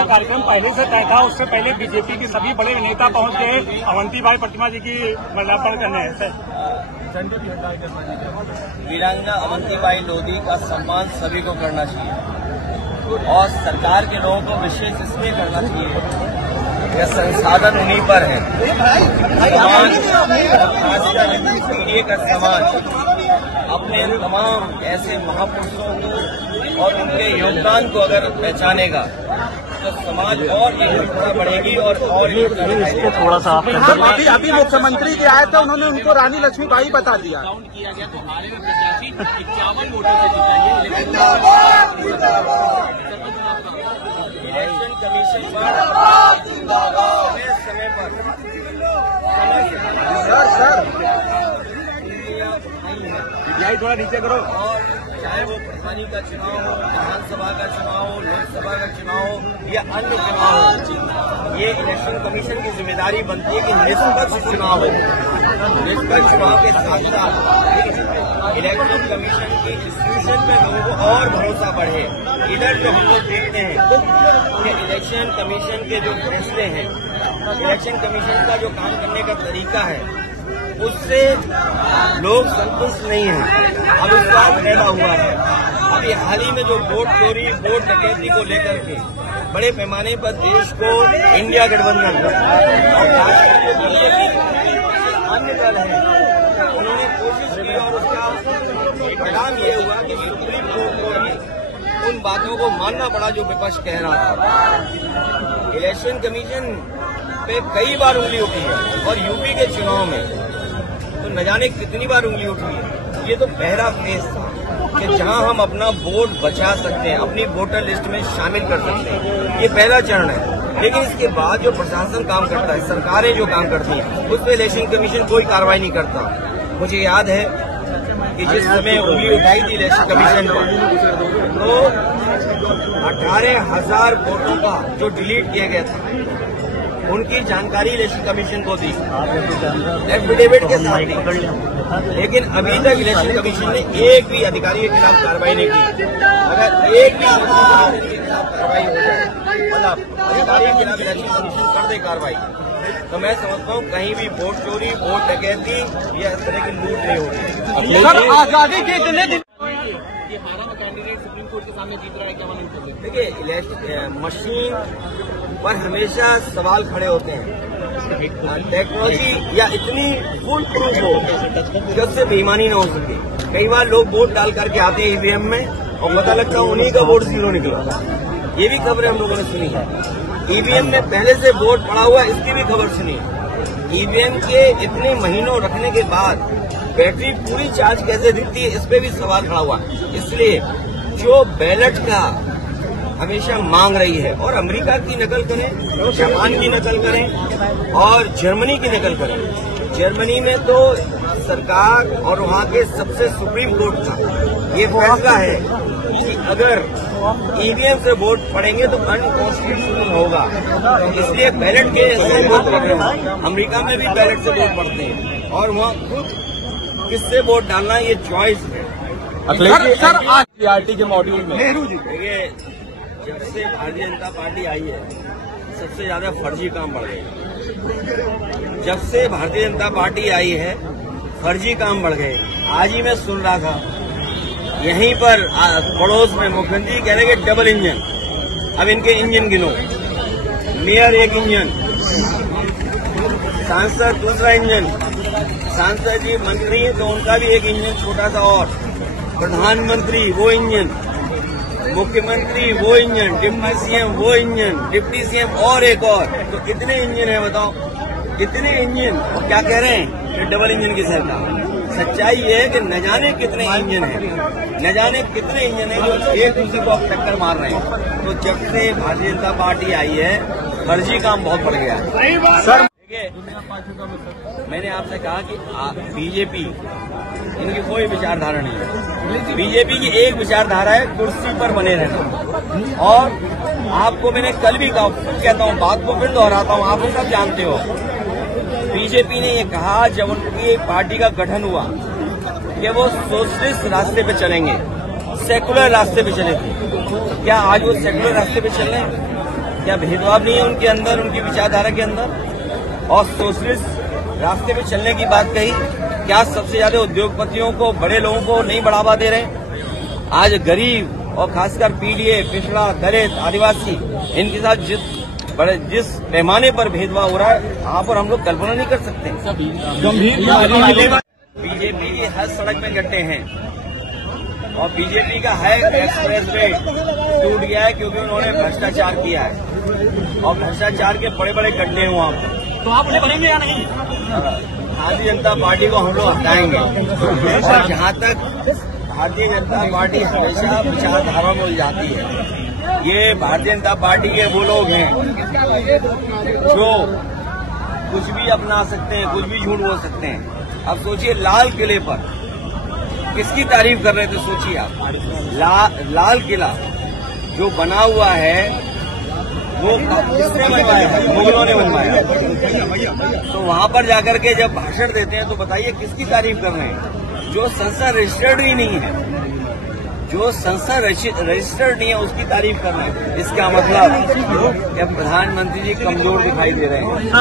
का कार्यक्रम पहले से तय था, उससे पहले बीजेपी के सभी बड़े नेता पहुंच गए अवंतीबाई प्रतिमा जी की माल्यार्पण करने। वीरांगना अवंतीबाई लोधी का सम्मान सभी को करना चाहिए और सरकार के लोगों को विशेष इसलिए करना चाहिए कि संसाधन उन्हीं पर है। पीढ़ी का समाज अपने तमाम ऐसे महापुरुषों को और उनके योगदान को अगर पहचानेगा तो समाज और एकता बढ़ेगी और थोड़ा सा अभी मुख्यमंत्री जी आए थे, उन्होंने उनको रानी लक्ष्मीबाई बता दिया। काउंट किया गया तो हमारे में प्रत्याशी 51 वोटों से इलेक्शन कमीशन समय पर थोड़ा नीचे करो। और चाहे वो प्रधानी का चुनाव हो, विधानसभा का चुनाव हो, लोकसभा का चुनाव हो या अन्य चुनाव हो, ये इलेक्शन कमीशन की जिम्मेदारी बनती है कि निष्पक्ष चुनाव हो। निष्पक्ष चुनाव के साथ साथ इलेक्शन कमीशन की इंस्टीट्यूशन में लोगों को और भरोसा बढ़े। इधर जो हम लोग देखते हैं कि इलेक्शन कमीशन के जो फैसले हैं, इलेक्शन कमीशन का जो काम करने का तरीका है, उससे लोग संतुष्ट नहीं हैं। अब विश्वास पैदा हुआ है। अभी हाल ही में जो वोट चोरी, वोट डकैती को लेकर के बड़े पैमाने पर देश को इंडिया गठबंधन और अन्य दल है, उन्होंने कोशिश की और उसका परिणाम ये हुआ कि सुप्रीम कोर्ट को ही उन बातों को मानना पड़ा जो विपक्ष कह रहा था। इलेक्शन कमीशन पे कई बार उंगली उठी है और यूपी के चुनाव में तो न जाने कितनी बार उंगली उठी है। ये तो पहला फेज था कि जहां हम अपना वोट बचा सकते हैं, अपनी वोटर लिस्ट में शामिल कर सकते हैं। ये पहला चरण है। लेकिन इसके बाद जो प्रशासन काम करता है, सरकारें जो काम करती हैं, उस पर इलेक्शन कमीशन कोई कार्रवाई नहीं करता। मुझे याद है कि जिस समय उंगली उठाई थी इलेक्शन कमीशन पर, तो 18,000 वोटों का जो डिलीट किया गया था, उनकी जानकारी इलेक्शन कमीशन को दी एफिडेविट के साथ दी। लेकिन अभी तक इलेक्शन कमीशन ने एक भी अधिकारी के खिलाफ कार्रवाई नहीं की। अगर एक भी अधिकारी के खिलाफ कार्रवाई हो जाए, मतलब अधिकारी के खिलाफ इलेक्शन कमीशन कर दे कार्रवाई, तो मैं समझता हूँ कहीं भी वोट चोरी, वोट डकैती या इस तरह की लूट नहीं होगी। सर, आजादी के इतने दिन ये हारा कैंडिडेट सुप्रीम कोर्ट के सामने जीत रहा है, क्या मालूम? देखिए, इलेक्शन मशीन पर हमेशा सवाल खड़े होते हैं। टेक्नोलॉजी या इतनी फुल प्रूफ हो कि उससे बेईमानी न हो सके। कई बार लोग वोट डाल करके आते हैं ईवीएम में और पता लगता है उन्हीं का वोट 0 निकला। ये भी खबरें हम लोगों ने सुनी है। ईवीएम में पहले से वोट पड़ा हुआ, इसकी भी खबर सुनी है। ईवीएम के इतने महीनों रखने के बाद बैटरी पूरी चार्ज कैसे दिखती है, इस पे भी सवाल खड़ा हुआ। इसलिए जो बैलेट का हमेशा मांग रही है, और अमेरिका की नकल करें, जापान की नकल करें और जर्मनी की नकल करें। जर्मनी में तो सरकार और वहां के सबसे सुप्रीम कोर्ट का ये फैसला है कि अगर ईवीएम से वोट पड़ेंगे तो अनकॉन्स्टिट्यूशनल होगा। इसलिए बैलेट के वोट पड़ रहे हैं। अमेरिका में भी बैलेट से वोट पड़ते हैं और वहाँ खुद किससे वोट डालना ये चॉइस है। सर, सीआरटी के मॉड्यूल में नेहरू जी, देखिए, जब से भारतीय जनता पार्टी आई है, सबसे ज्यादा फर्जी काम बढ़ गए। जब से भारतीय जनता पार्टी आई है, फर्जी काम बढ़ गए। आज ही मैं सुन रहा था यहीं पर पड़ोस में मुख्यमंत्री कह रहे कि डबल इंजन। अब इनके इंजन गिनो। मेयर एक इंजन, सांसद दूसरा इंजन, सांसद जी मंत्री हैं तो उनका भी एक इंजन छोटा सा, और प्रधानमंत्री वो इंजन, मुख्यमंत्री वो इंजन, डिप्टी सीएम वो इंजन, डिप्टी सीएम और एक और। तो कितने इंजन है बताओ, कितने इंजन? और क्या कह रहे हैं कि डबल इंजन की सरकार। सच्चाई ये है कि न जाने कितने इंजन है, न जाने कितने इंजन है जो एक दूसरे को अब टक्कर मार रहे हैं। तो जब से भारतीय जनता पार्टी आई है, फर्जी काम बहुत बढ़ गया है। सर, मैंने आपसे कहा कि बीजेपी, इनकी कोई विचारधारा नहीं है। बीजेपी की एक विचारधारा है कुर्सी पर बने रहना। और आपको मैंने कल भी कहा, फिर कहता हूँ, बात को फिर दोहराता हूँ, आप सब जानते हो। बीजेपी ने ये कहा जब उनकी पार्टी का गठन हुआ कि वो सोशलिस्ट रास्ते पे चलेंगे, सेकुलर रास्ते पे चलेंगे। क्या आज वो सेकुलर रास्ते पे चल रहे हैं? क्या भेदभाव नहीं है उनके अंदर, उनकी विचारधारा के अंदर? और सोशलिस्ट रास्ते में चलने की बात कही, क्या सबसे ज्यादा उद्योगपतियों को, बड़े लोगों को नहीं बढ़ावा दे रहे? आज गरीब और खासकर पीडीए, पिछड़ा, दलित, आदिवासी, इनके साथ जिस पैमाने पर भेदभाव हो रहा है, वहाँ पर हम लोग कल्पना नहीं कर सकते। बीजेपी की हर सड़क में गड्ढे हैं और बीजेपी का है एक्सप्रेस वे टूट गया है क्योंकि उन्होंने भ्रष्टाचार किया है और भ्रष्टाचार के बड़े बड़े गड्ढे हैं वहाँ पर। तो आप उन्हें बनेंगे या नहीं? भारतीय जनता पार्टी को हम लोग हटाएंगे। और जहाँ तक भारतीय जनता पार्टी हमेशा विचारधारा में उलझाती है, ये भारतीय जनता पार्टी के वो लोग हैं जो कुछ भी अपना सकते हैं, कुछ भी झूठ बोल सकते हैं। अब सोचिए, लाल किले पर किसकी तारीफ कर रहे थे? सोचिए आप, लाल किला जो बना हुआ है वो किसने बनवाया है? मुगलों ने बनवाया। तो वहां पर जाकर के जब भाषण देते हैं तो बताइए किसकी तारीफ कर रहे हैं? जो संसद रजिस्टर्ड ही नहीं है, जो संसद रजिस्टर्ड नहीं है उसकी तारीफ कर रहे हैं। इसका मतलब प्रधानमंत्री जी कमजोर दिखाई दे रहे हैं।